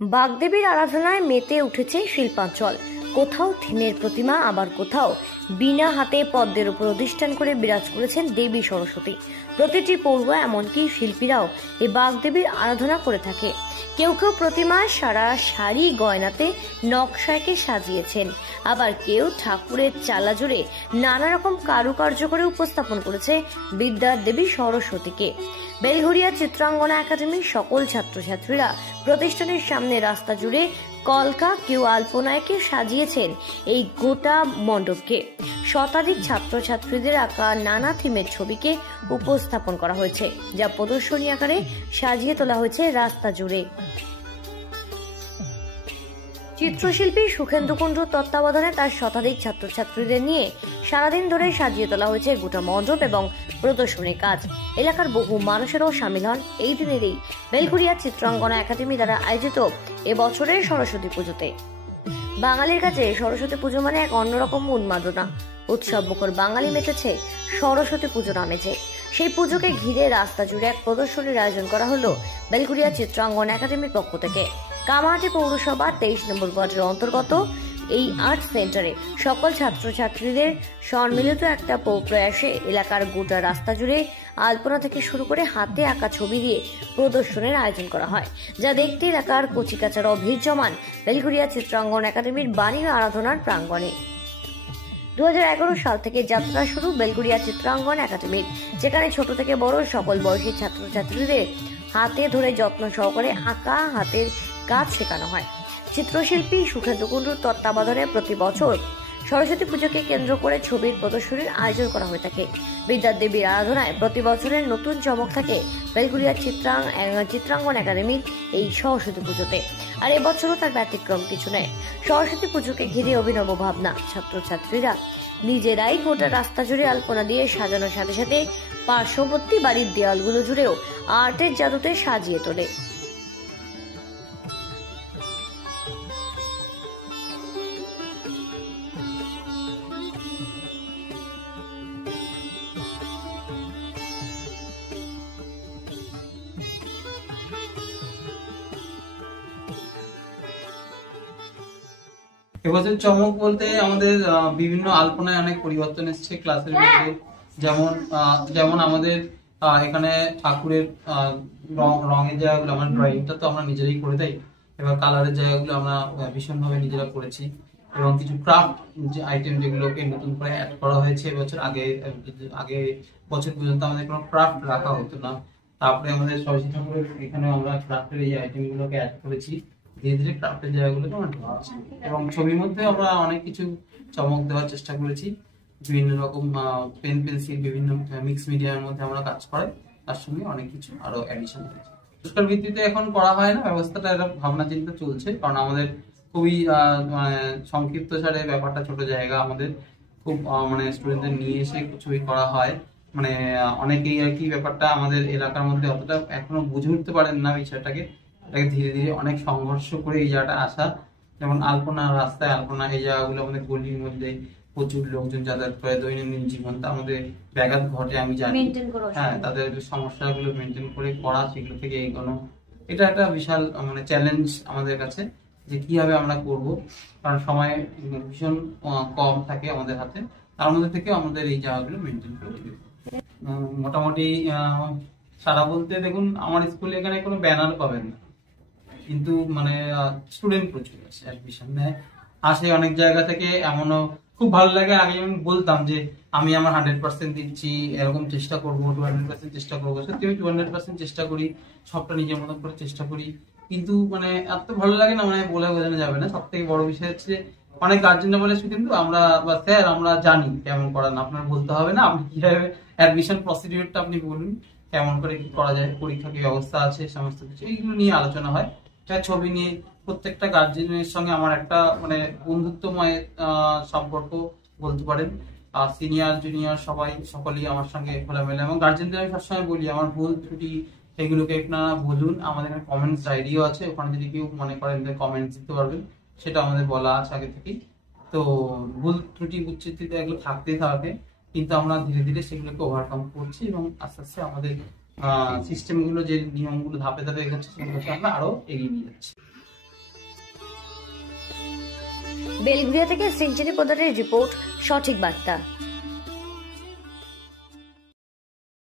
বাগদেবীর আরাধনায় মেতে উঠেছে শিল্পাঞ্চল। কোথাও থিমের প্রতিমা, আবার কোথাও বিনা হাতে পদ্মের উপর অধিষ্ঠান করে বিরাজ করেছেন দেবী সরস্বতী। প্রতিটি পড়ুয়া এমনকি শিল্পীরাও এই বাগদেবীর আরাধনা করে থাকে। কেউ কেউ প্রতিমা সারা শাড়ি গয়নাতে নকশাকে সাজিয়েছেন, আবার কেউ ঠাকুরের চালা জুড়ে নানা রকম কারুকার্য করে উপস্থাপন করেছে বিদ্যার দেবী সরস্বতীকে। বেলঘরিয়া চিত্রাঙ্গনা একাডেমির সকল ছাত্রছাত্রীরা প্রতিষ্ঠানের সামনে রাস্তা জুড়ে কলকা, কেউ আলপনায়কে সাজিয়েছেন এই গোটা মণ্ডপকে। শতাধিক ছাত্রছাত্রীদের আঁকা নানা থিমের ছবিকে উপস্থাপন করা হয়েছে, যা প্রদর্শনী আকারে সাজিয়ে তোলা হয়েছে রাস্তা জুড়ে। চিত্রশিল্পী সুখেন্দু কুণ্ডুর তত্ত্বাবধানে তার শতাধিক ছাত্রছাত্রীদের নিয়ে সারাদিন ধরে সাজিয়ে তোলা হয়েছে গোটা মণ্ডপ এবং প্রদর্শনীর কাজ। এলাকার বহু মানুষেরও সামিল হন এই দিনের এই বেলঘরিয়া চিত্রাঙ্গনা একাডেমি দ্বারা আয়োজিত এবছরের সরস্বতী পুজোতে। বাঙালির কাছে সরস্বতী পুজো মানে এক অন্যরকম উন্মাদনা। উৎসব মুখর বাঙালি মেতেছে সরস্বতী পুজোর আমেজে। সেই পুজোকে ঘিরে রাস্তা জুড়ে এক প্রদর্শনীর আয়োজন করা হলো বেলঘরিয়া চিত্রাঙ্গনা একাডেমির পক্ষ থেকে। কামাহাটি পৌরসভা 23 নম্বর ওয়ার্ডের অন্তর্গত এই আর্ট সেন্টারে সকল ছাত্রছাত্রীদের সম্মিলিত একটা প্রয়াসে এলাকার গোটা রাস্তা জুড়ে আলপনা থেকে শুরু করে হাতে আঁকা ছবি দিয়ে প্রদর্শনের আয়োজন করা হয়, যা দেখতে এলাকার কচিকাচারাও ভিড় জমান বেলঘরিয়া চিত্রাঙ্গন একাডেমির বাণী আরাধনার প্রাঙ্গণে। 2011 সাল থেকে যাত্রা শুরু বেলঘরিয়া চিত্রাঙ্গন একাডেমির, যেখানে ছোট থেকে বড় সকল বয়সী ছাত্রছাত্রীদের হাতে ধরে যত্ন সহকারে আঁকা হাতের কাজ শেখানো হয়। চিত্রশিল্পী সুখেন্দু কুণ্ডুর তত্ত্বাবধানে প্রতি বছর সরস্বতী পুজোকে কেন্দ্র করে ছবির প্রদর্শনীর আয়োজন করা হয়ে থাকে। বিদ্যার দেবীর আরাধনায় প্রতি বছরের নতুন চমক থাকে বেলঘরিয়া চিত্রাঙ্গন একাডেমির এই সরস্বতী পুজোতে। আর এবছরও তার ব্যতিক্রম কিছু নেই। সরস্বতী পুজোকে ঘিরে অভিনব ভাবনা। ছাত্রছাত্রীরা নিজেরাই গোটা রাস্তা জুড়ে আলপনা দিয়ে সাজানোর সাথে সাথে পার্শ্ববর্তী বাড়ির দেয়ালগুলো জুড়েও আর্টের জাদুতে সাজিয়ে তোলে। এবছর চমক বলতে আমাদের বিভিন্ন আলপনায় অনেক পরিবর্তন এসেছে ক্লাসের মধ্যে। যেমন আমাদের এখানে ঠাকুরের রঙের জায়গাগুলো, আমার ড্রয়িংটা তো আমরা নিজেরাই করে দেই, এবার কালারের জায়গাগুলো আমরা ভীষণভাবে নিজেরা করেছি এবং কিছু ক্রাফট যে আইটেম যেগুলোকে নতুন করে অ্যাড করা হয়েছে এবছর। আগে বছর পর্যন্ত আমাদের কোনো ক্রাফট রাখা হতো না। তারপরে আমাদের সরস্বতী ঠাকুরের এখানে আমরা ক্রাফটের এই আইটেমগুলোকে অ্যাড করেছি। ধীরে ধীরে ক্রাফটের জায়গাগুলোকে আমরা ঢোকাচ্ছি এবং ছবির মধ্যে আমরা অনেক কিছু চমক দেওয়ার চেষ্টা করেছি। বিভিন্ন রকম পেন পেন্সিল, বিভিন্ন মিক্স মিডিয়ার মধ্যে আমরা কাজ করাই, তার সঙ্গে অনেক কিছু আরো অ্যাডিশন হয়েছে। পুরস্কার ভিত্তিতে এখন করা হয় না, ব্যবস্থাটা একটা ভাবনা চিন্তা চলছে, কারণ আমাদের খুবই সংক্ষিপ্ত সারে ব্যাপারটা, ছোট জায়গা, আমাদের খুব স্টুডেন্টদের নিয়ে এসে ছবি করা হয়। অনেকেই আর কি ব্যাপারটা আমাদের এলাকার মধ্যে অতটা এখনো বুঝে উঠতে পারেন না বিষয়টাকে। ধীরে ধীরে অনেক সংঘর্ষ করে এই জায়গাটা আসা। যেমন আলপনা, রাস্তায় আলপনা, এই জায়গাগুলো আমাদের গলির মধ্যে প্রচুর লোকজন যাতায়াত করে, দৈনন্দিন জীবন আমাদের ব্যাঘাত ঘটে, আমি জানি। হ্যাঁ, তাদের সমস্যাগুলো মেনটেন করে করা, সেগুলো থেকে এগোনো, এটা একটা বিশাল চ্যালেঞ্জ আমাদের কাছে, যে কিভাবে আমরা করব, কারণ সময় ভীষণ কম থাকে আমাদের হাতে। তার মধ্যে থেকে আমাদের এই জায়গাগুলো মেনটেন করে দিবে। মোটামুটি সারা বলতে দেখুন, আমার স্কুলে এখানে কোনো ব্যানার পাবেন না, কিন্তু স্টুডেন্ট প্রচুর আছে, অ্যাডমিশন নেয়, আসে অনেক জায়গা থেকে। এমনও খুব ভালো লাগে, আগে আমি বলতাম যে আমি আমার 100% দিচ্ছি, এরকম চেষ্টা করবো, 200% চেষ্টা করবো। সত্যি আমি 200% চেষ্টা করি, সবটা নিজের মতো করে চেষ্টা করি, কিন্তু এত ভালো লাগে না, বলে বোঝানো যাবে না। সব থেকে বড় বিষয় হচ্ছে অনেক গার্জেনরা বলে, কিন্তু আমরা বা স্যার আমরা জানি কেমন করান, আপনার বলতে হবে না, আপনি কিভাবে অ্যাডমিশন প্রসিডিউরটা আপনি বলুন, কেমন করে কি করা যায়, পরীক্ষা কি ব্যবস্থা আছে, সমস্ত কিছু এইগুলো নিয়ে আলোচনা হয়। ছবি নিয়ে প্রত্যেকটা গার্জেনের সঙ্গে আমার একটা বন্ধুত্বময় সম্পর্ক বলতে পারেন। সিনিয়র জুনিয়র সকলেই আমার সঙ্গে খোলামেলা, এবং গার্জেনদের আমি সবসময় বলি আমার ভুল ত্রুটি এগুলোকে আপনারা বলুন। আমাদের এখানে কমেন্টস ডায়েরিও আছে, ওখানে যদি কেউ মনে করেন কমেন্টস দিতে পারবেন, সেটা আমাদের বলা আছে আগে থেকেই। তো ভুল ত্রুটি উচ্চতিতে এগুলো থাকতেই থাকে, কিন্তু আমরা ধীরে ধীরে সেগুলোকে ওভারকাম করছি এবং আস্তে আস্তে আমাদের সিস্টেমগুলো, যে নিয়মগুলো ধাপে ধাপে এগোচ্ছে, সেগুলোকে আমরা আরো এগিয়ে নিয়ে যাচ্ছি। বেলঘরিয়া থেকে সেঞ্চুরি পোদ্দারের রিপোর্ট, সঠিক বার্তা।